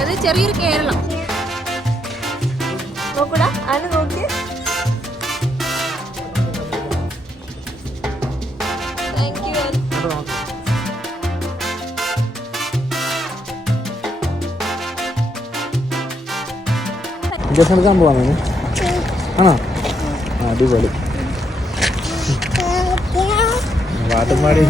അത് ചെറിയൊരു കേരളം. നോക്കൂടാ അത് നോക്കി ഇഞ്ചക്ഷൻ എടുക്കാൻ പോവാണ് ആണോ? അടിപൊളി. പാട്ടും പാടി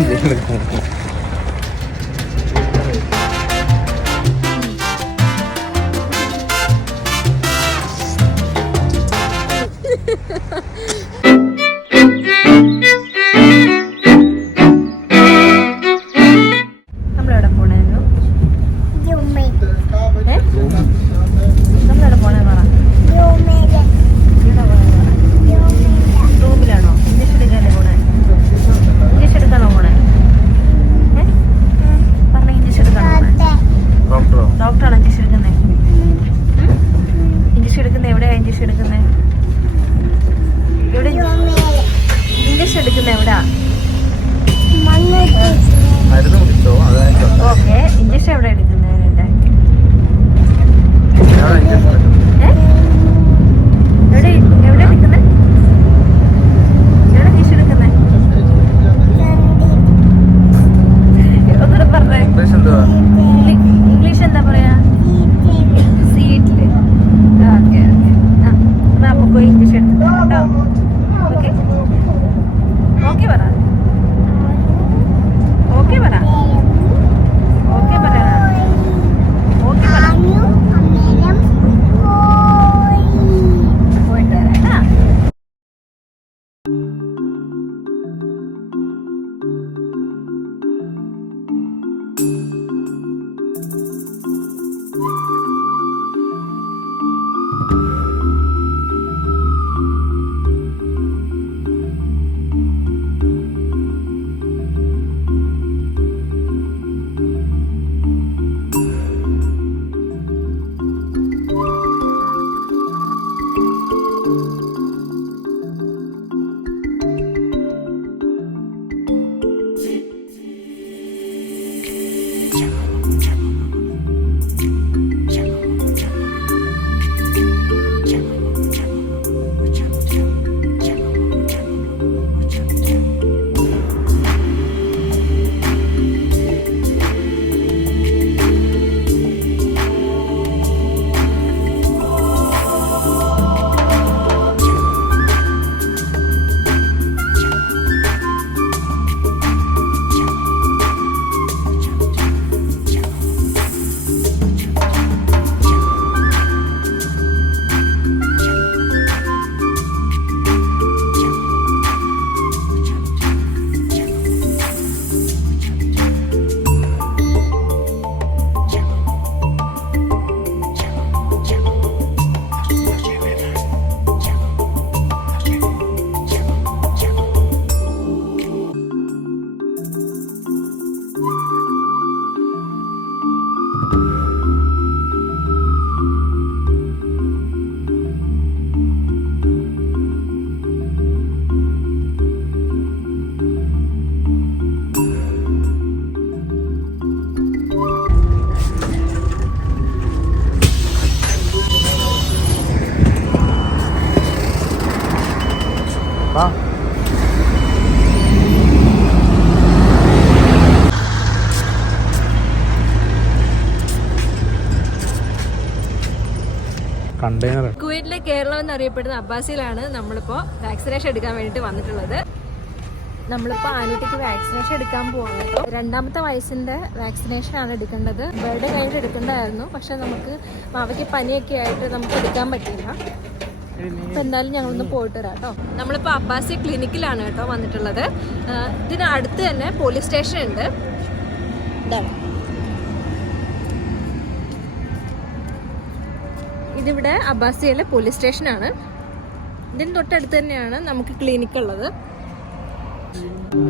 കേരളം എന്നറിയപ്പെടുന്ന അബ്ബാസിയിലാണ് നമ്മളിപ്പോൾ വാക്സിനേഷൻ എടുക്കാൻ വേണ്ടിയിട്ട് വന്നിട്ടുള്ളത്. നമ്മളിപ്പോ ആനൂട്ടിക്ക് വാക്സിനേഷൻ എടുക്കാൻ കേട്ടോ രണ്ടാമത്തെ വയസ്സിന്റെ വാക്സിനേഷൻ ആണ് എടുക്കേണ്ടത്. ബേർഡ് കഴിഞ്ഞിട്ട് എടുക്കേണ്ടതായിരുന്നു. പക്ഷെ നമുക്ക് അവയ്ക്ക് പനിയൊക്കെ ആയിട്ട് നമുക്ക് എടുക്കാൻ പറ്റില്ല അപ്പൊ എന്തായാലും ഞങ്ങളൊന്ന് പോയിട്ട് വരാം കേട്ടോ. നമ്മളിപ്പോൾ അബ്ബാസി ക്ലിനിക്കിലാണ് കേട്ടോ വന്നിട്ടുള്ളത്. ഇതിന് അടുത്ത് തന്നെ പോലീസ് സ്റ്റേഷൻ ഉണ്ട്. ഇതാണ്. ഇതിവിടെ അബ്ബാസിയയിലെ പോലീസ് സ്റ്റേഷനാണ്. ഇതിന് തൊട്ടടുത്ത് തന്നെയാണ് നമുക്ക് ക്ലിനിക്ക് ഉള്ളത്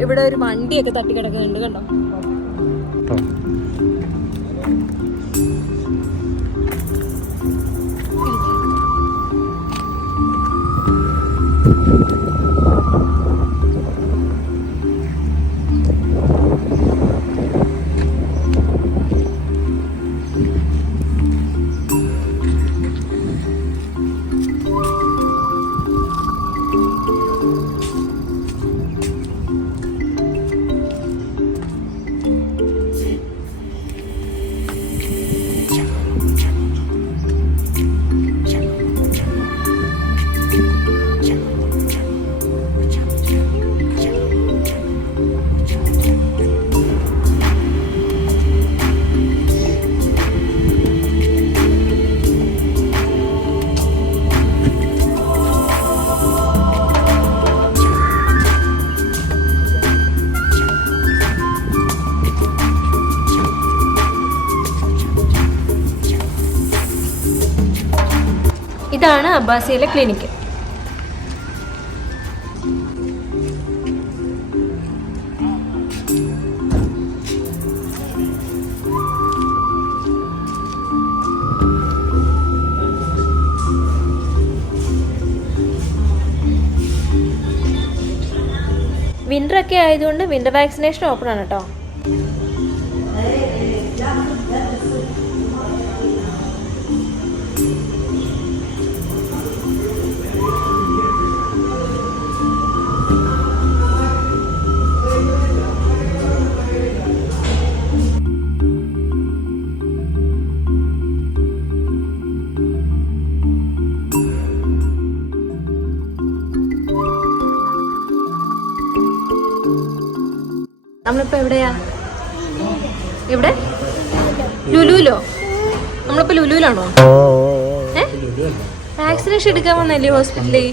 ഇവിടെ ഒരു വണ്ടിയൊക്കെ തട്ടിക്കിടക്കുന്നുണ്ട് കണ്ടോ? കേട്ടോ അബ്ബാസിയിലെ ക്ലിനിക്ക് വിന്റർ ഒക്കെ ആയതുകൊണ്ട് വിന്റർ വാക്സിനേഷൻ ഓപ്പൺ ആണ് കേട്ടോ. നമ്മളിപ്പോ എവിടെയാ? എവിടെ? ലുലുലോ? നമ്മളിപ്പോ ലുലുലാണോ? വാക്സിനേഷൻ എടുക്കാൻ വന്നല്ലേ ഹോസ്പിറ്റലിൽ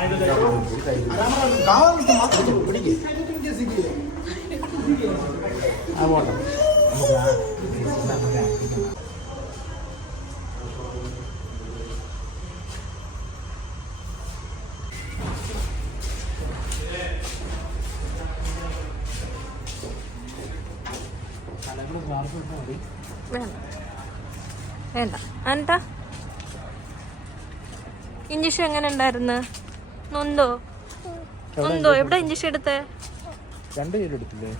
ഏ? വേണ്ട. വേണ്ട. അനട്ടാ ഇഞ്ചക്ഷൻ എങ്ങനെ ഉണ്ടായിരുന്നു? നൊന്തോ? നൊന്തോ എവിടെ ഇഞ്ചക്ഷൻ എടുത്തേ? രണ്ട് പേര് എടുത്തില്ലേ.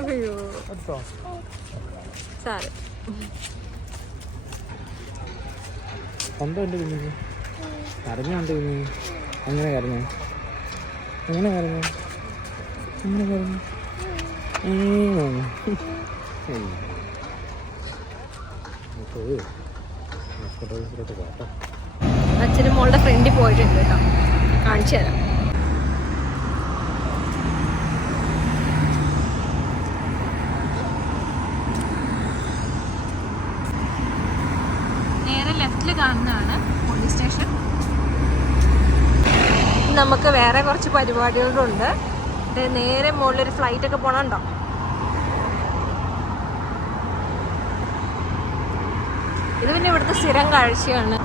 അയ്യോ. സാറ് സ്വന്തം എന്റെ കുഞ്ഞിന്? കരഞ്ഞുണ്ട് കുഞ്ഞ് എങ്ങനെ കരഞ്ഞു? എങ്ങനെ കരഞ്ഞു? എങ്ങനെ കരഞ്ഞു? കേട്ടോ. അച്ഛനും മോളുടെ ഫ്രണ്ടിൽ പോയിട്ടുണ്ട് കേട്ടോ. കാണിച്ചു തരാം. നേരെ ലെഫ്റ്റിൽ പോലീസ് സ്റ്റേഷൻ നമുക്ക് വേറെ കുറച്ച് പരിപാടികളുണ്ട്. നേരെ നേരെ ഒരു ഫ്ലൈറ്റ് ഒക്കെ പോണുണ്ടോ ഇത് പിന്നെ ഇവിടുത്തെ സ്ഥിരം കാഴ്ചയാണ്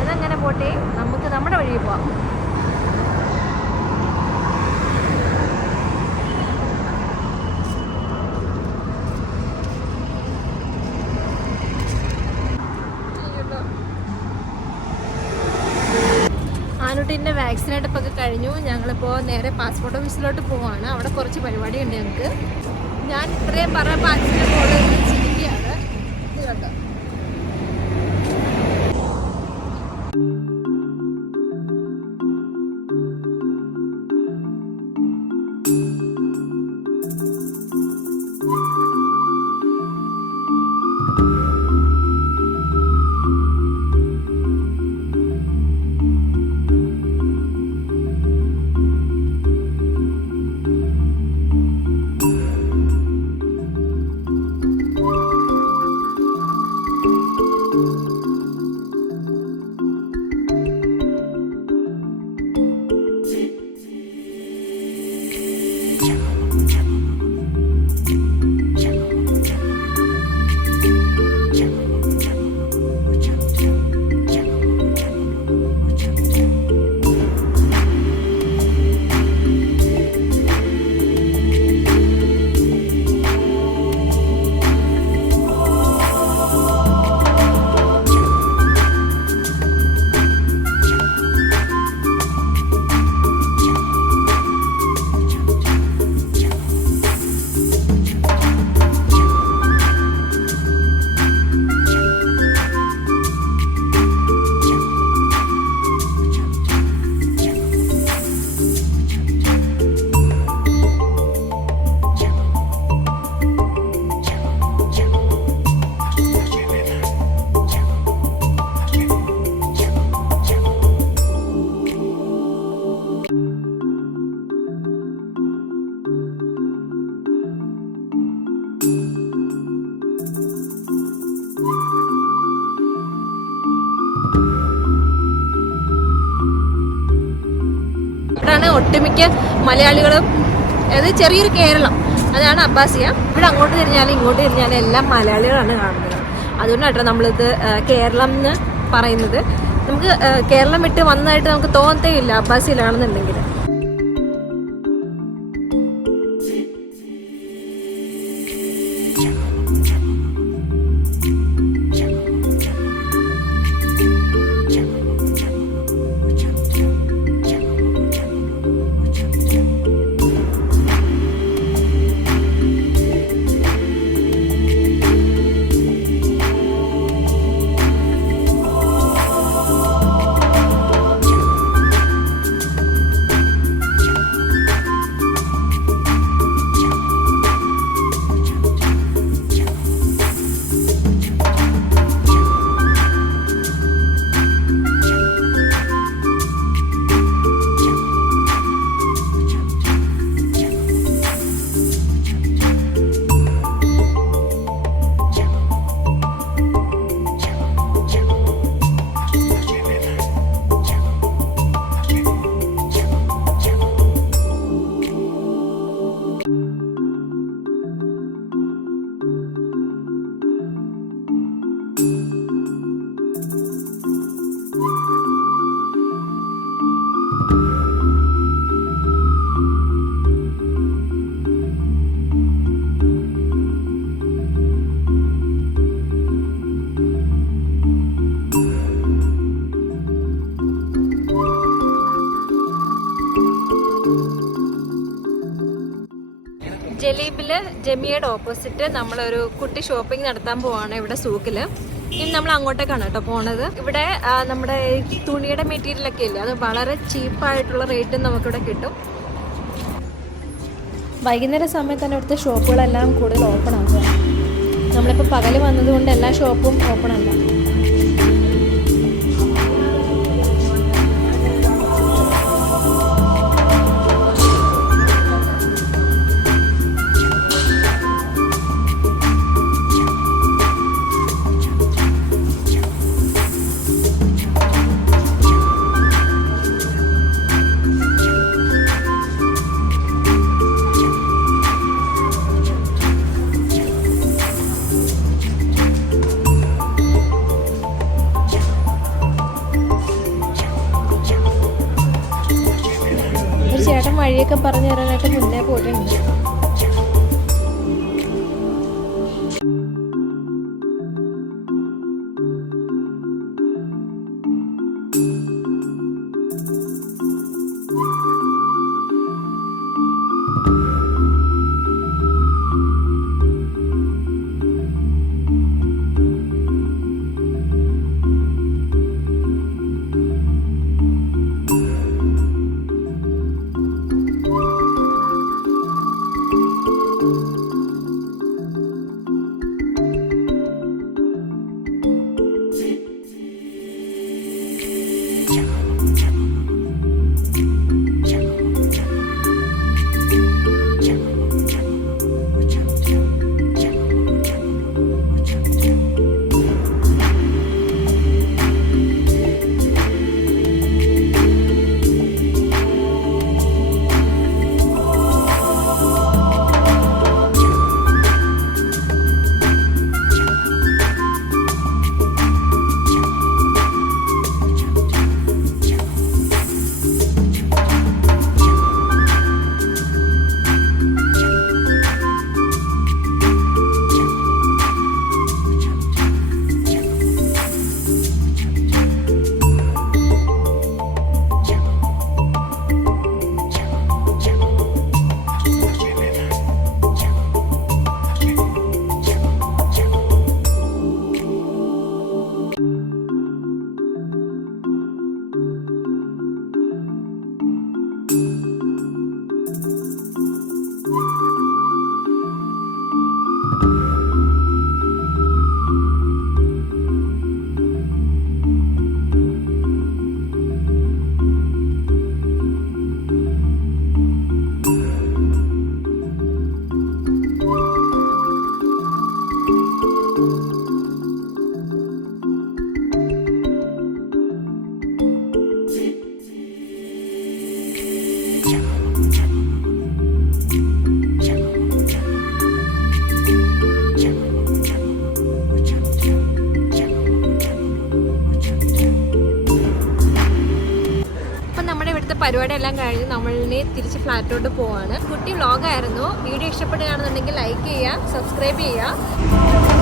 അതങ്ങനെ പോട്ടെ നമുക്ക് നമ്മുടെ വഴി പോവാം വാക്സിനേറ്റ് ഒക്കെ കഴിഞ്ഞു. ഞങ്ങളിപ്പോൾ നേരെ പാസ്പോർട്ട് ഓഫീസിലോട്ട് പോവാണ്. അവിടെ കുറച്ച് പരിപാടിയുണ്ട് ഞങ്ങൾക്ക് ഞാൻ ഇത്രയും പാസ്പോർട്ട് അച്ഛന്റെ ഒട്ടുമിക്ക മലയാളികളും അതായത് ചെറിയൊരു കേരളം. അതാണ് അബ്ബാസിയ. ഇവിടെ അങ്ങോട്ട് തിരിഞ്ഞാലും ഇങ്ങോട്ട് തിരിഞ്ഞാലും എല്ലാം മലയാളികളാണ് കാണുന്നത്. അതുകൊണ്ടാണ് നമ്മളിത് കേരളം എന്ന് പറയുന്നത്. നമുക്ക് കേരളം വിട്ട് വന്നതായിട്ട് നമുക്ക് തോന്നത്തേ ഇല്ല അബ്ബാസിയിലാണെന്നുണ്ടെങ്കിൽ ജമിയയുടെ ഓപ്പോസിറ്റ് നമ്മളൊരു കുട്ടി ഷോപ്പിംഗ് നടത്താൻ പോവാണ് ഇവിടെ സൂക്കിൽ ഇനി നമ്മൾ അങ്ങോട്ടേക്കാണ് കേട്ടോ പോണത്. ഇവിടെ നമ്മുടെ തുണിയുടെ മെറ്റീരിയൽ ഒക്കെ ഇല്ലേ? അത് വളരെ ചീപ്പായിട്ടുള്ള റേറ്റ് നമുക്കിവിടെ കിട്ടും. വൈകുന്നേര സമയത്ത് തന്നെ ഇവിടുത്തെ ഷോപ്പുകളെല്ലാം കൂടുതൽ ഓപ്പൺ ആകുക നമ്മളിപ്പോൾ പകൽ വന്നതുകൊണ്ട് എല്ലാ ഷോപ്പും ഓപ്പൺ അല്ല. പരിപാടി എല്ലാം കഴിഞ്ഞ് നമ്മളിനെ തിരിച്ച് ഫ്ലാറ്റിലോട്ട് പോവാണ്. കുട്ടി വ്ളോഗായിരുന്നു വീഡിയോ ഇഷ്ടപ്പെടുകയാണെന്നുണ്ടെങ്കിൽ ലൈക്ക് ചെയ്യുക സബ്സ്ക്രൈബ് ചെയ്യുക.